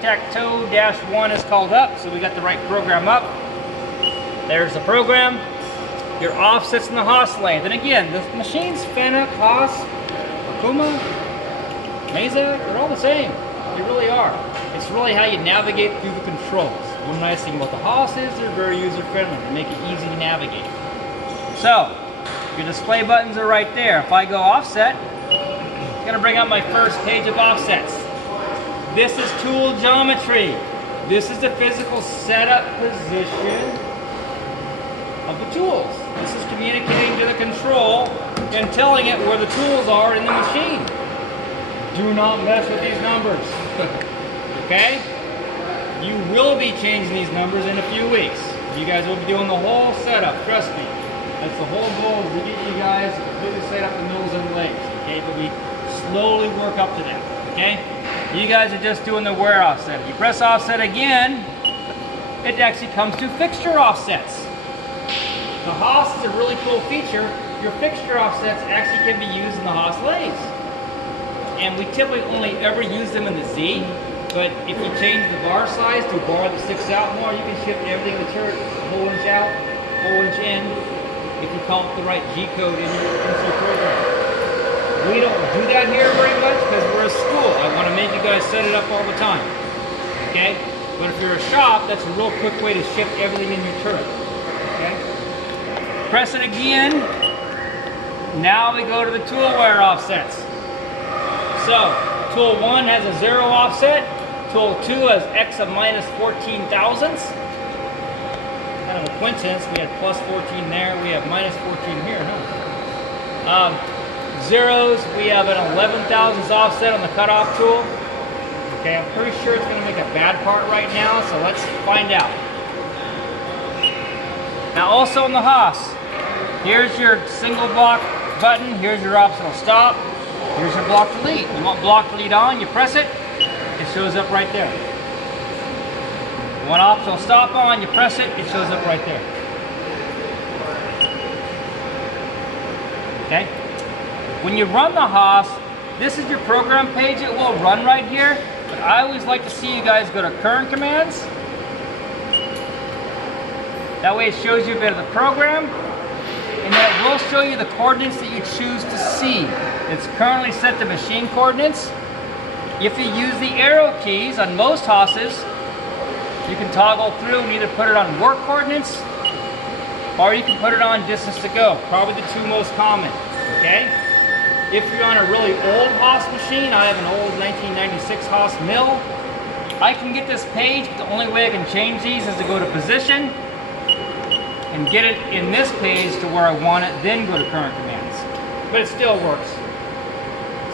tic-tac-toe-1 is called up, so we got the right program up. There's the program. Your offsets in the Haas lane. And again, the machines, Fanuc, Haas, Akuma, Mesa, they're all the same. They really are. It's really how you navigate through the controls. One nice thing about the Haas is they're very user-friendly. They make it easy to navigate. So, your display buttons are right there. If I go offset, I'm going to bring up my first page of offsets. This is tool geometry. This is the physical setup position of the tools. This is communicating to the control and telling it where the tools are in the machine. Do not mess with these numbers. Okay? You will be changing these numbers in a few weeks. You guys will be doing the whole setup, trust me. That's the whole goal, is to get you guys to completely set up the mills and legs. Okay? But we slowly work up to that. Okay? You guys are just doing the wear offset. If you press offset again, it actually comes to fixture offsets. The Haas is a really cool feature. Your fixture offsets actually can be used in the Haas lathes. And we typically only ever use them in the Z, but if you change the bar size to a bar that sticks out more, you can shift everything in the turret, whole inch out, whole inch in, if you call it the right G code in your NC program. We don't do that here very much because we're a school. I want to make you guys set it up all the time. Okay? But if you're a shop, that's a real quick way to shift everything in your turret. Okay? Press it again. Now we go to the tool wear offsets. So, tool 1 has a 0 offset. Tool 2 has X of minus 14 thousandths. Kind of a coincidence. We had plus 14 there. We have minus 14 here, huh? Zeros, we have an 11 thousandths offset on the cutoff tool. Okay, I'm pretty sure it's going to make a bad part right now, so let's find out. Now also on the Haas, here's your single block button, here's your optional stop, here's your block delete. You want block delete on, you press it, it shows up right there. You want optional stop on, you press it, it shows up right there. Okay? When you run the Haas, this is your program page, it will run right here, but I always like to see you guys go to current commands. That way it shows you a bit of the program, and then it will show you the coordinates that you choose to see. It's currently set to machine coordinates. If you use the arrow keys on most Haas's, you can toggle through and either put it on work coordinates, or you can put it on distance to go. Probably the two most common, okay? If you're on a really old Haas machine, I have an old 1996 Haas mill, I can get this page, but the only way I can change these is to go to position, and get it in this page to where I want it, then go to current commands. But it still works.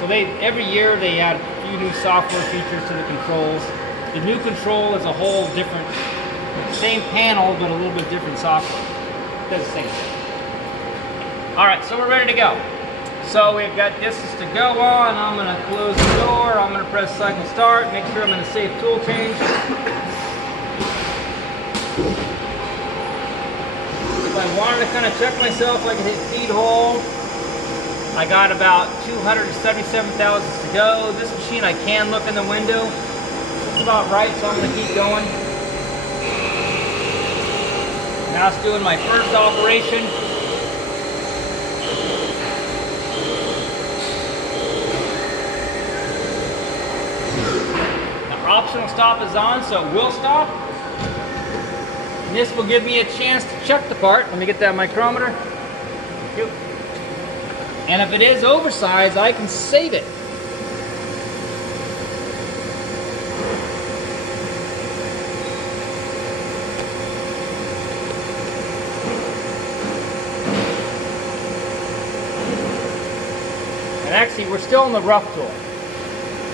So every year they add a few new software features to the controls. The new control is a whole different, same panel, but a little bit different software. It does the same thing. All right, so we're ready to go. So we've got distance to go on. I'm gonna close the door. I'm gonna press cycle start, make sure I'm in a safe tool change. If I wanted to kind of check myself, I could hit feed hold. I got about 277 thousandths to go. This machine, I can look in the window. It's about right, so I'm going to keep going. Now it's doing my first operation. Now optional stop is on, so it will stop. And this will give me a chance to check the part. Let me get that micrometer. Thank you. And if it is oversized, I can save it. And actually, we're still in the rough tool.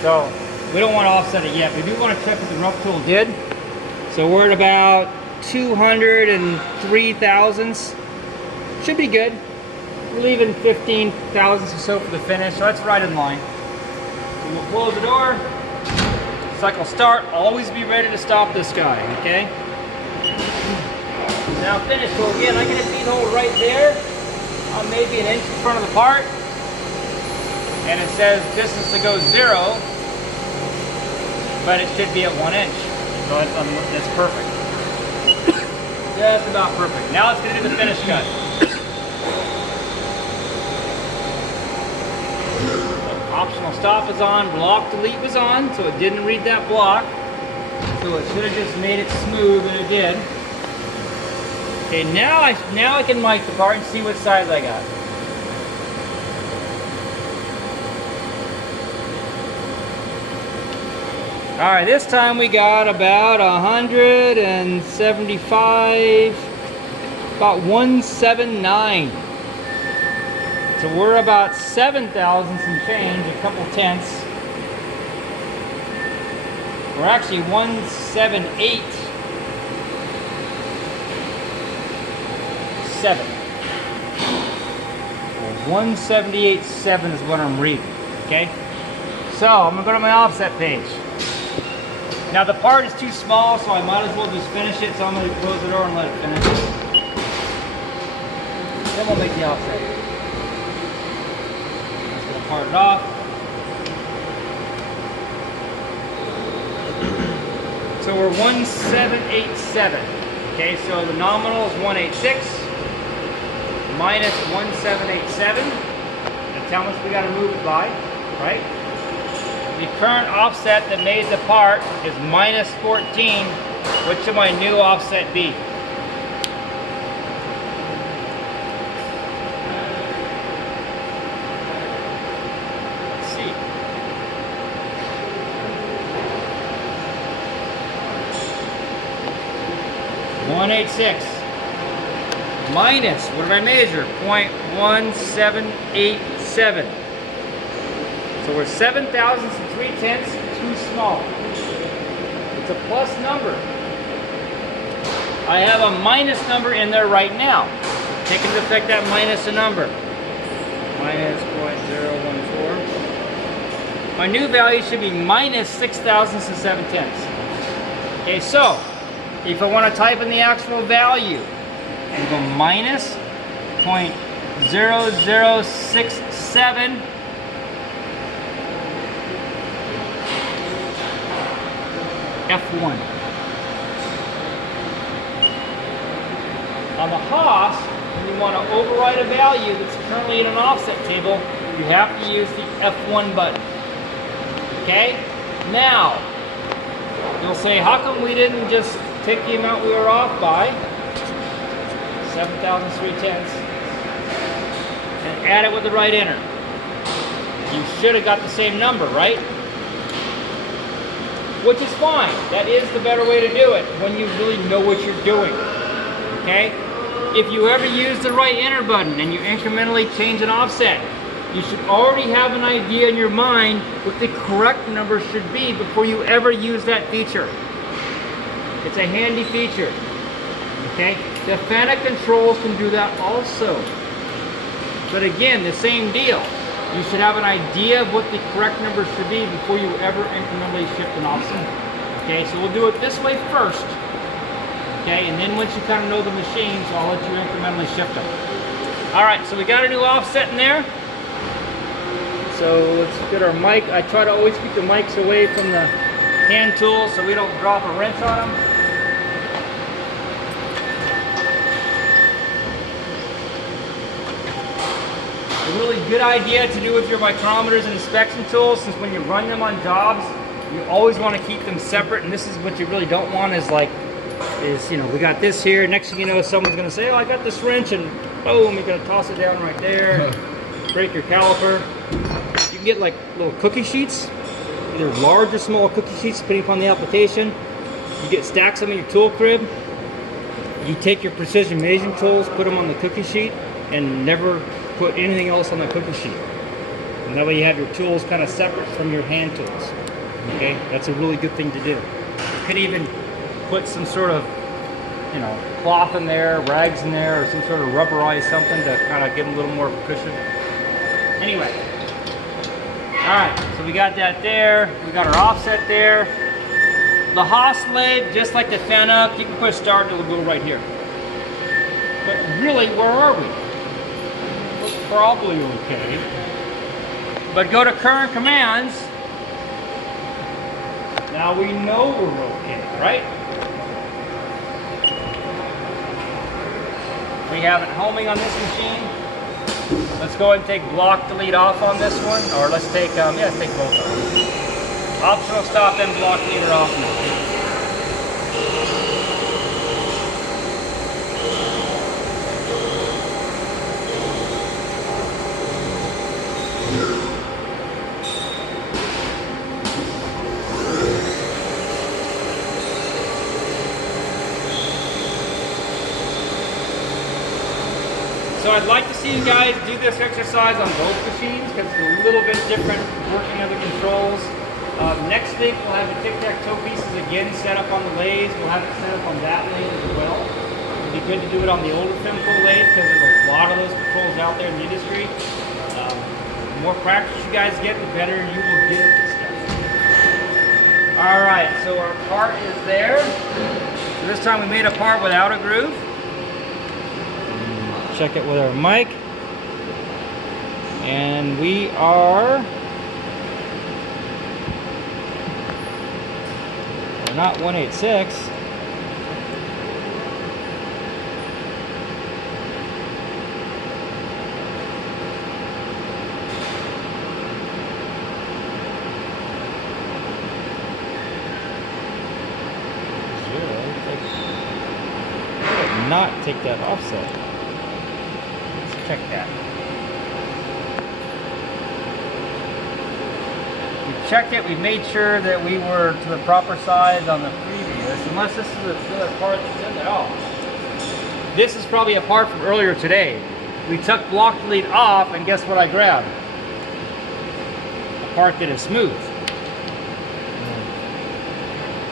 So we don't want to offset it yet. We do want to check what the rough tool did. So we're at about 203 thousandths. Should be good. We're leaving 15 thousandths or so for the finish, so that's right in line. So we'll close the door, cycle start, always be ready to stop this guy, okay? Now finish, so again, I can hit feed hold right there. I'm maybe an inch in front of the part. And it says distance to go 0. but it should be at 1 inch. So that's perfect. Just about perfect. Now let's get into the finish cut. Optional stop is on, block delete was on, so it didn't read that block. So it should have just made it smooth, and it did. Okay, now I can mic the part and see what size I got. All right, this time we got about 175, about 179. So we're about 7,000 some change, a couple tenths. We're actually 178.7. 178.7 is what I'm reading, okay? So I'm gonna go to my offset page. Now the part is too small, so I might as well just finish it, so I'm gonna close the door and let it finish. Then we'll make the offset. Just gonna part it off. So we're 1787. Okay, so the nominal is 186 minus 1787. That's how much we got to move it by, right? The current offset that made the part is minus 14. What should my new offset be? Let's see. .186 minus, what did I measure? 0.1787. So we're 7,003 too small. It's a plus number. I have a minus number in there right now. Take into effect that minus a number. Minus 0.014. My new value should be minus 6,007. Okay, so if I want to type in the actual value, I go minus 0.0067 F1. On the Haas, when you want to override a value that's currently in an offset table, you have to use the F1 button. Okay? Now, you'll say, how come we didn't just take the amount we were off by, 7,003, and add it with the right enter? You should have got the same number, right? Which is fine. That is the better way to do it when you really know what you're doing. Okay? If you ever use the right enter button and you incrementally change an offset, you should already have an idea in your mind what the correct number should be before you ever use that feature. It's a handy feature. Okay? The FANUC controls can do that also. But again, the same deal. You should have an idea of what the correct number should be before you ever incrementally shift an offset. Okay, so we'll do it this way first. Okay, and then once you kind of know the machines, I'll let you incrementally shift them. All right, so we got a new offset in there. So let's get our mic. I try to always keep the mics away from the hand tools so we don't drop a wrench on them. A really good idea to do with your micrometers and inspection tools, since when you run them on jobs, you always want to keep them separate, and this is what you really don't want is you know, we got this here, next thing you know, someone's going to say, oh, I got this wrench, and boom, you're going to toss it down right there, break your caliper. You can get like little cookie sheets, either large or small cookie sheets, depending upon the application. You get stacks of them in your tool crib. You take your precision measuring tools, put them on the cookie sheet, and never put anything else on the cookie sheet. And that way you have your tools kind of separate from your hand tools. Okay, that's a really good thing to do. You could even put some sort of, you know, cloth in there, rags in there, or some sort of rubberized something to kind of give them a little more of a cushion. Anyway, all right, so we got that there. We got our offset there. The Haas lid, just like the FANUC, you can push start and it'll go right here. But really, where are we? We're probably okay. But go to current commands. Now we know we're okay, right? We have it homing on this machine. Let's go ahead and take block delete off on this one, or let's take, yeah, let's take both off. Optional stop and block leader off now. So I'd like to see you guys do this exercise on both machines because it's a little bit different working of the controls. Next week we'll have the tic-tac-toe pieces again set up on the lathe. We'll have it set up on that lathe as well. It'd be good to do it on the older Femco lathe because there's a lot of those controls out there in the industry. The more practice you guys get, the better you will get at this stuff. Alright, so our part is there. So this time we made a part without a groove. Check it with our mic, and we're not 186. Not take that offset. Check that. We checked it, we made sure that we were to the proper size on the previous, unless this is the other part that's in there. Oh. This is probably a part from earlier today. We took block delete off, and guess what I grabbed? A part that is smooth.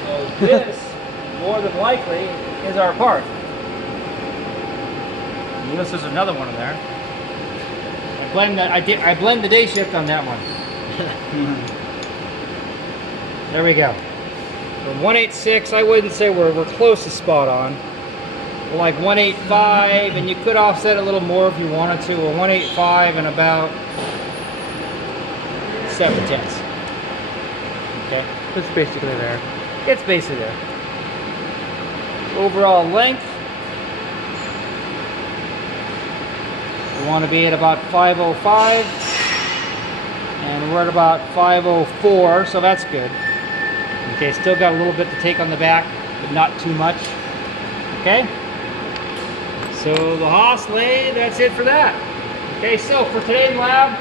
So this, more than likely, is our part. Notice there's another one in there. I blend the day shift on that one. There we go. So 186, I wouldn't say we're close to spot on. We're like 185, and you could offset a little more if you wanted to. We're 185 and about 7/10. Okay, it's basically there. It's basically there. Overall length. We want to be at about 505, and we're at about 504, so that's good. Okay, still got a little bit to take on the back, but not too much. Okay, so the Haas lathe, that's it for that. Okay, so for today's lab,